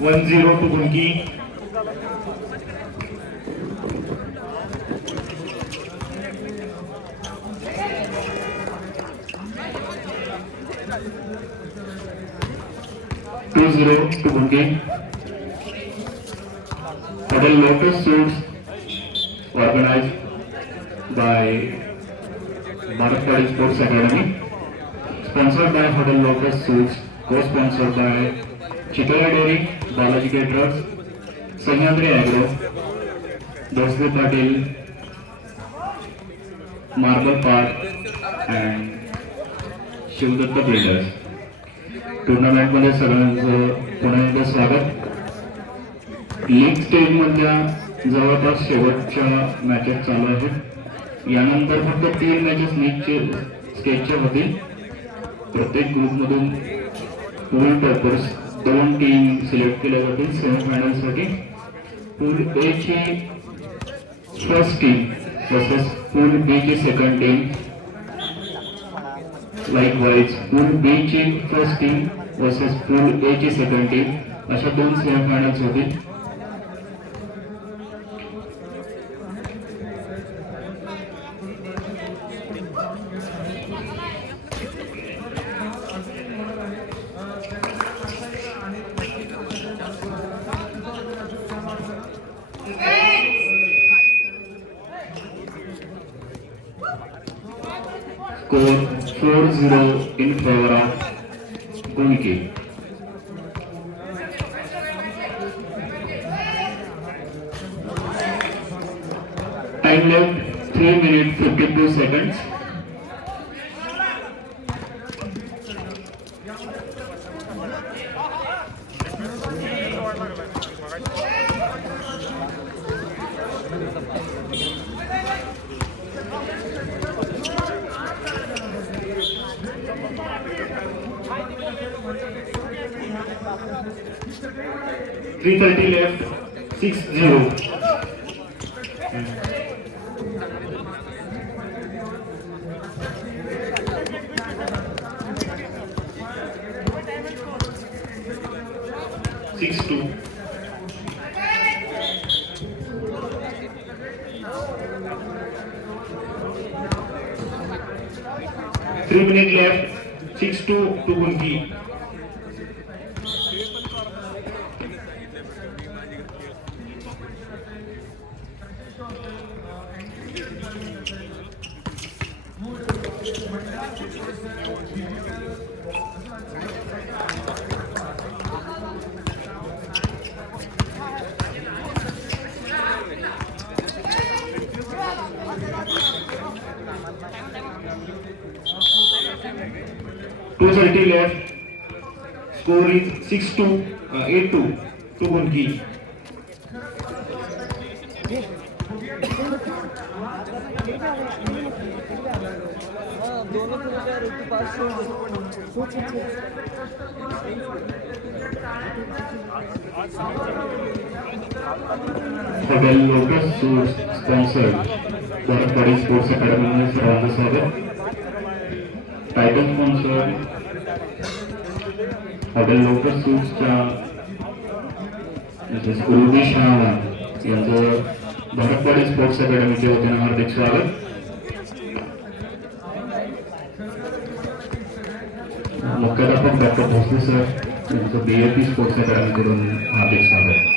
1-0 to Gunki. To Gunki. Hotel Lotus Suits organized by Bharat Sports Academy. Sponsored by Hotel Lotus Suits. Co-sponsored by Chitara Dairy, Balaji Caterers, Sahyadri Agro, Dosde Patil, Marble Park and Shivdatta Builders. Tournament मध्ये सगळ्यांचं पुन्हा एकदा स्वागत. League stage मधल्या जवळपास शेवटच्या matches चालू आहेत. यानंतर फक्त 3 मॅचेस लीगचे स्टेजच्या होतील. प्रत्येक ग्रुपमधून पूल टॉपर्स 2 टीम सिलेक्ट केल्या जातील सेमीफायनलसाठी. पूल ए ची फर्स्ट टीम वर्सेस पूल बी ची सेकंड टीम. लाइकवाइज पूल बी ची first team versus pool A ची सेकंड टीम अशा 2 सेमीफायनल्स होतील. Score 4-0 in favor of Gunki. Time left 3 minutes 52 seconds. .330 left, 6-0. 6-2. Three minutes left, 6-2 to Gunki. .230 left. Score is 8-2 to Gunki. Hotel Lotus Suits sponsored Bharat Sports Academy सर्वांचं स्वागत. Title sponsor hotel lotus सूट्सच्या गुरुजी शहा यांचं Bharat sports अकॅडमीच्या वतीने हार्दिक स्वागत. मुख्याध्यापक doctor Bhosale sir यांचं BAP sports अकॅडमीकडून हार्दिक स्वागत.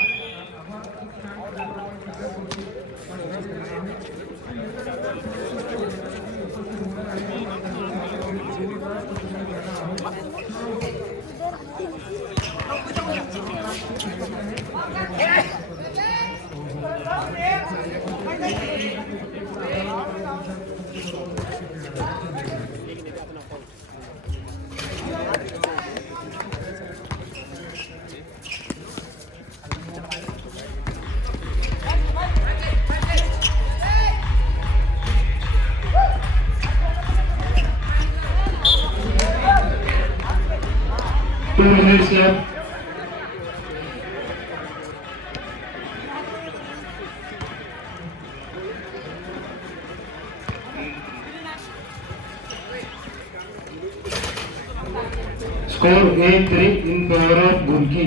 Score 8-3 in favor of Gunki.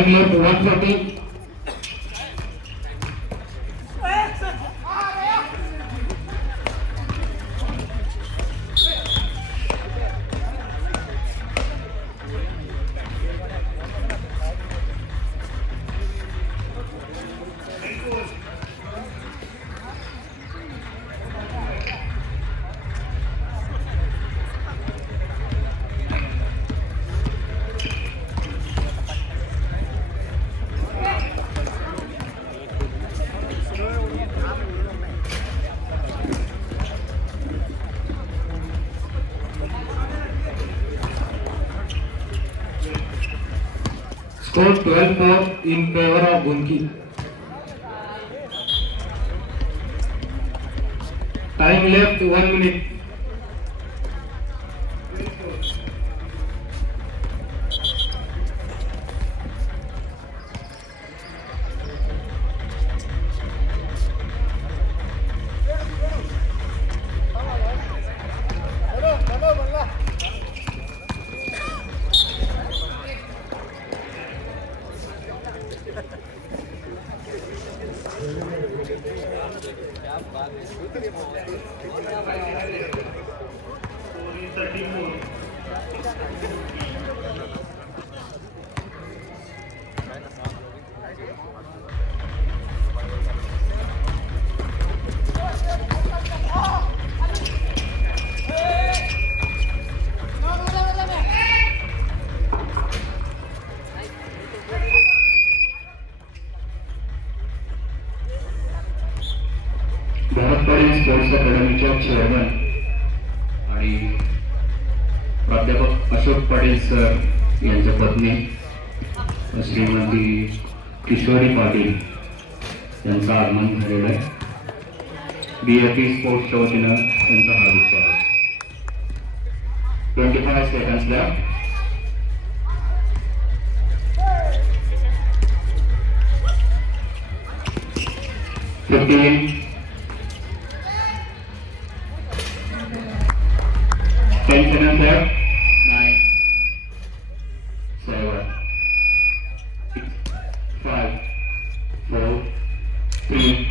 Time left 140. Score 12-4 in favor of Gunki. Time left 1 minute. Bharatpadi sports अकॅडमीच्या चेअरमन आणि प्राध्यापक अशोक पाटील सर यांच्या पत्नी श्रीमती किशोरी पाटील यांचं आगमन झालेलं आहे. BFE स्पोर्ट्सच्या वतीनं त्यांचं हार्दिक स्वागत. 25 सेकंड्स left. Seconds left. 9, 7, 6, 5, 4, 3.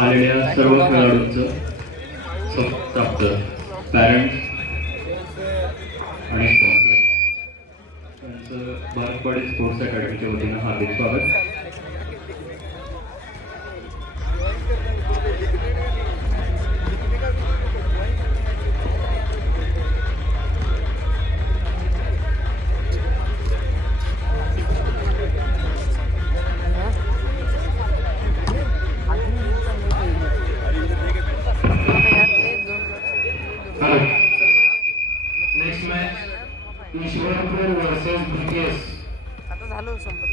आलेल्या सर्व खेळाडूंचं पॅरेंट्स आणि स्पॉन्सर त्यांचं भरतपाडी स्पोर्ट्स अकॅडमीच्या वतीनं हार्दिक स्वागत. Next match Ishwarpur versus BTS. आता झालं संपत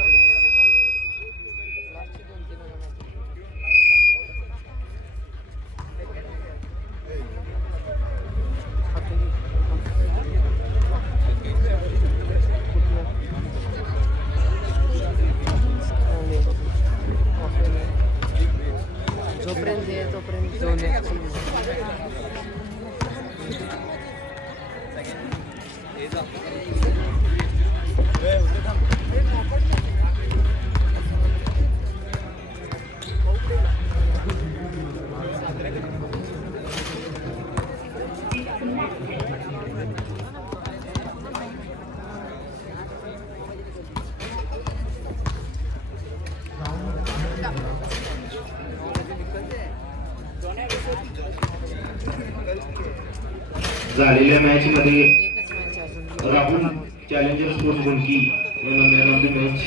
जोपर्यंत आहे तोपर्यंत जाऊन झालेल्या मॅच मध्ये राहुल चॅलेंजर स्पोर्ट्स गुंकी यांना मॅन ऑफ द मॅच.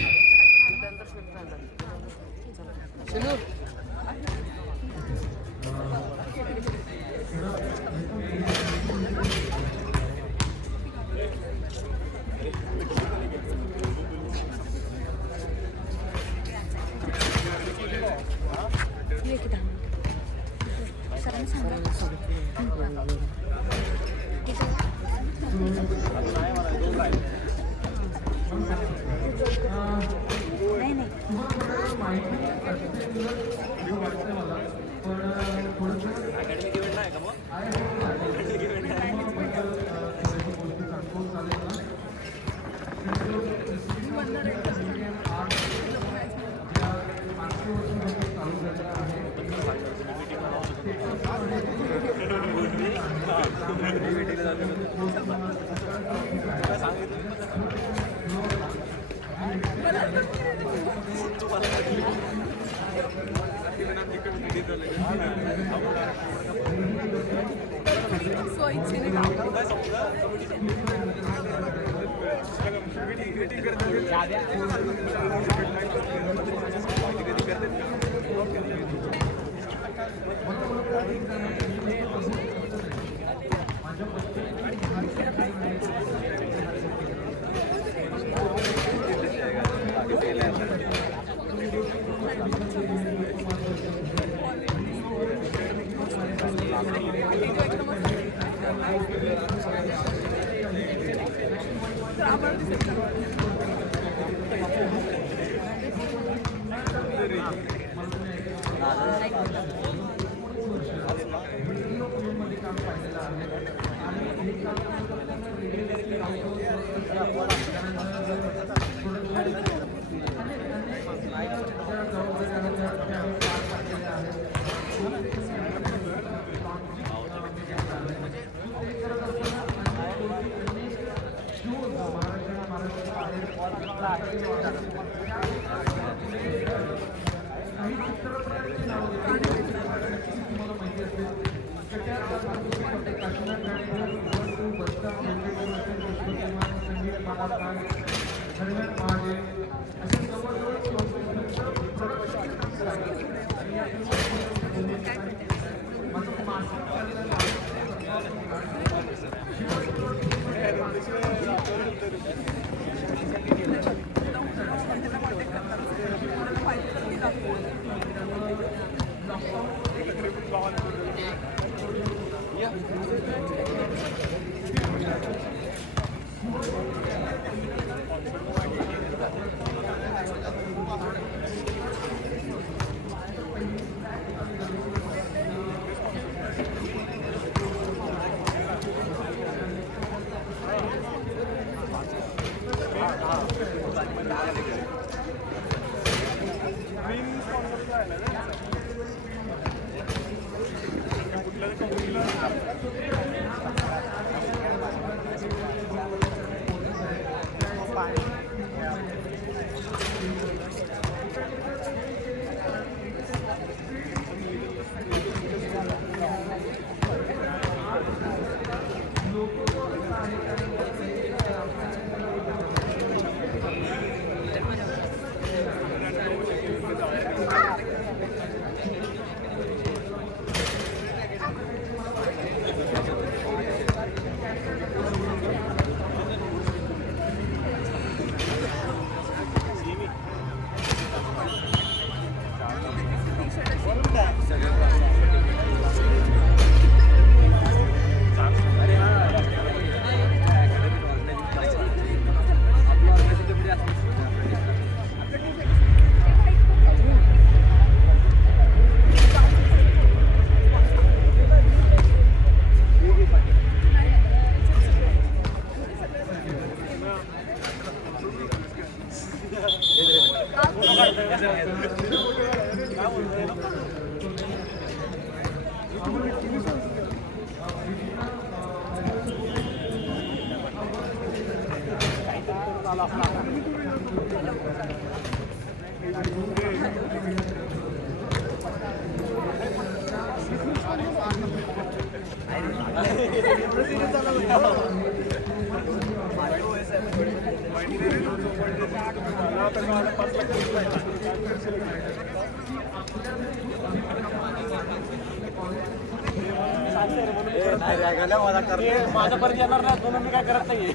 माझा परत येणार नाही म्हणून मी काय करत नाही.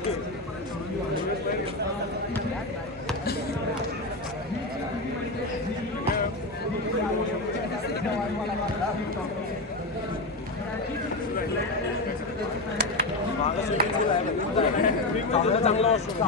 मागं स्विमिंग पूल आहे चांगला वॉशरूम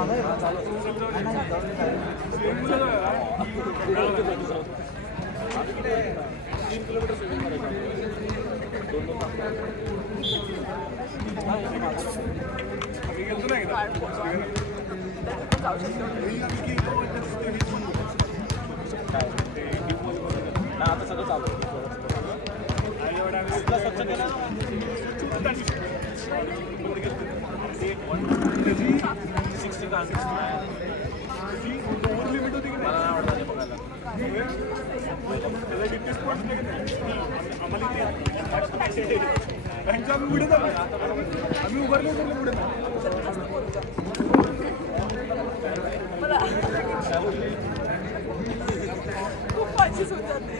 आता सगळं चालू स्वच्छ केलं आम्ही उभारलो पुढे खूप पाचीच होत जाते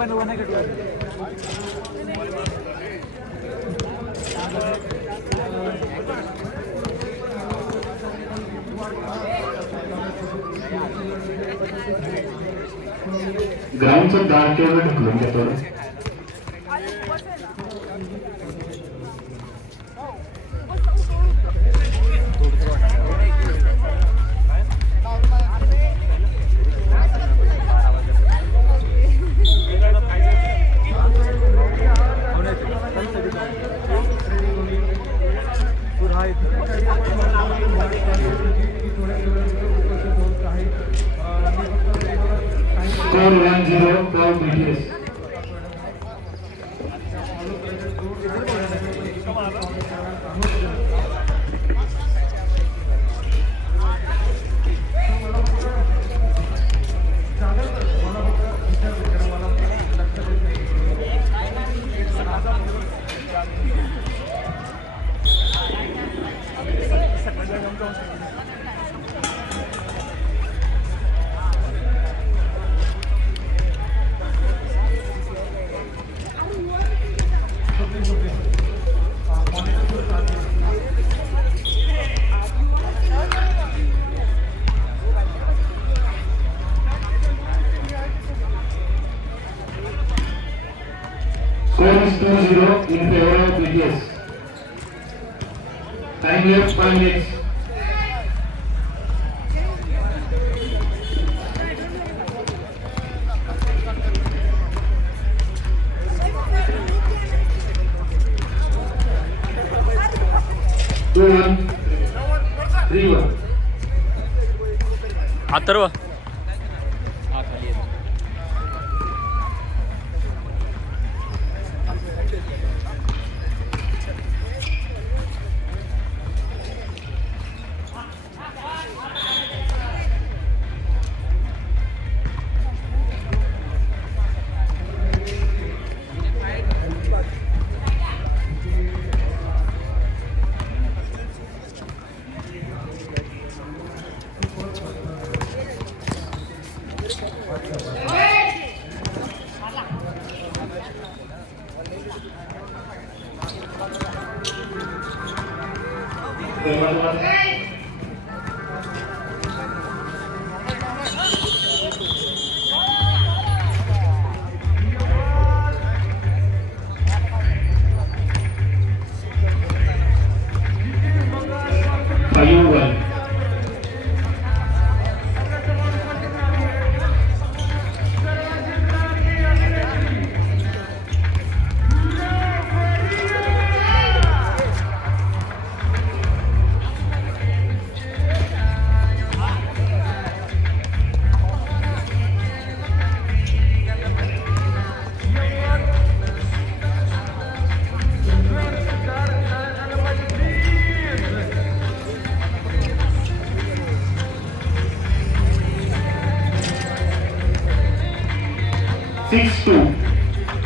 पण नाही ग्राउंडचं दार केवढं ढकलून घेतो Score 1-0 for BTS. Score is 2-0 in favor of BTS. Time left 5 minutes. Atharva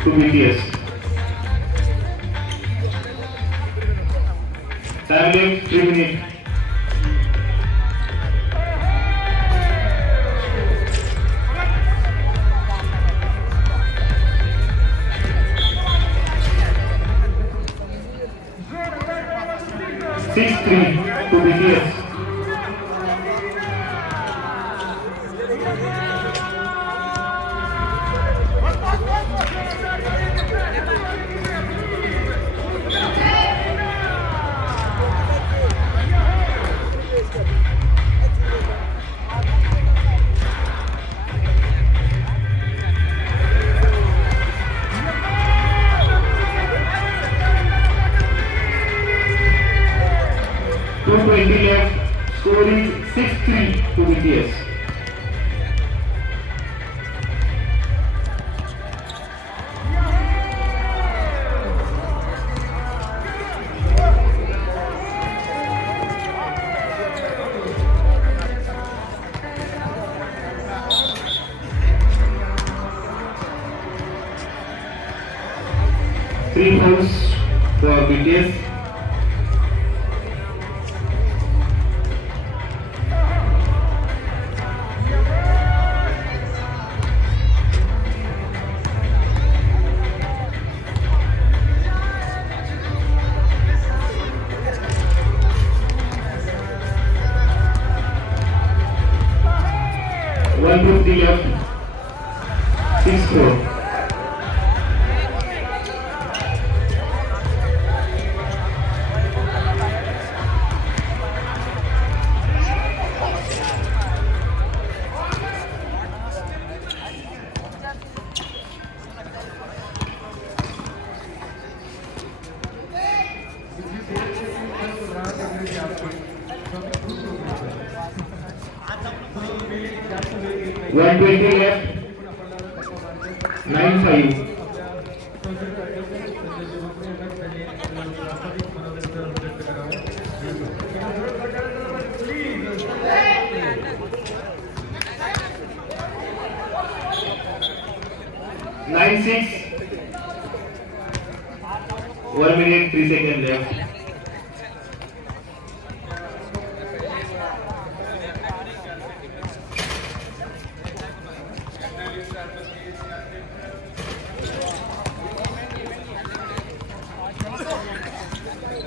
to BTS. Time left 3 minutes. 6-3 to BTS. Two 20 left. Score is 6-3 to BTS. Three fouls for BTS. One 50 left. 6-4. One 20 left. 9-5. Nine 6. 1 minute 3 seconds left.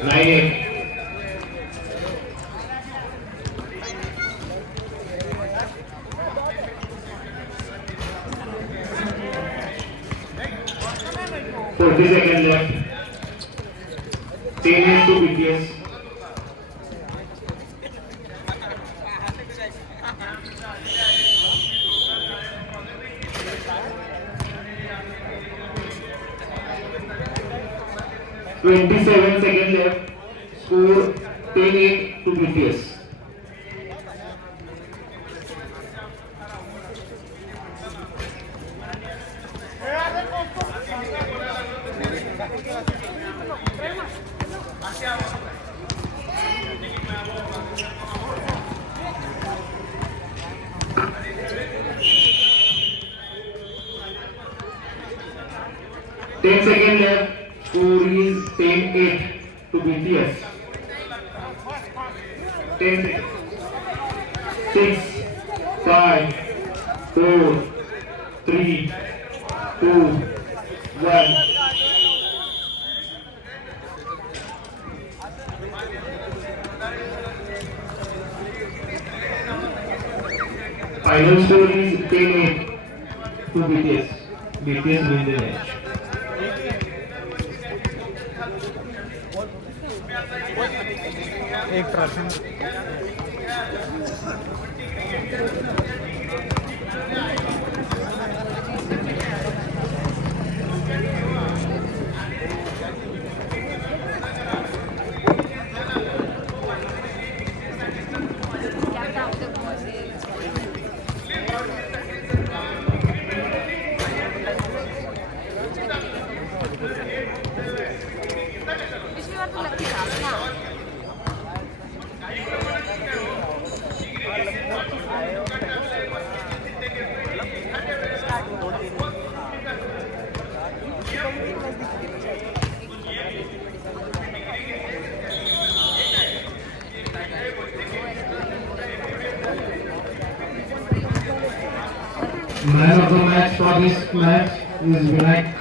Nine 8. Forty seconds left. 10 to BTS. Twenty-seven seconds left. Score 10-8 to BTS. Ten seconds left. Score is 10-8 to BTS. 10 seconds. 6, 5, 4, 3, 2, 1. Final score is 10-8 to BTS. BTS win the match. एक trophy पिछली बार तो लगती था ना। Man of the match for this match is Vinayak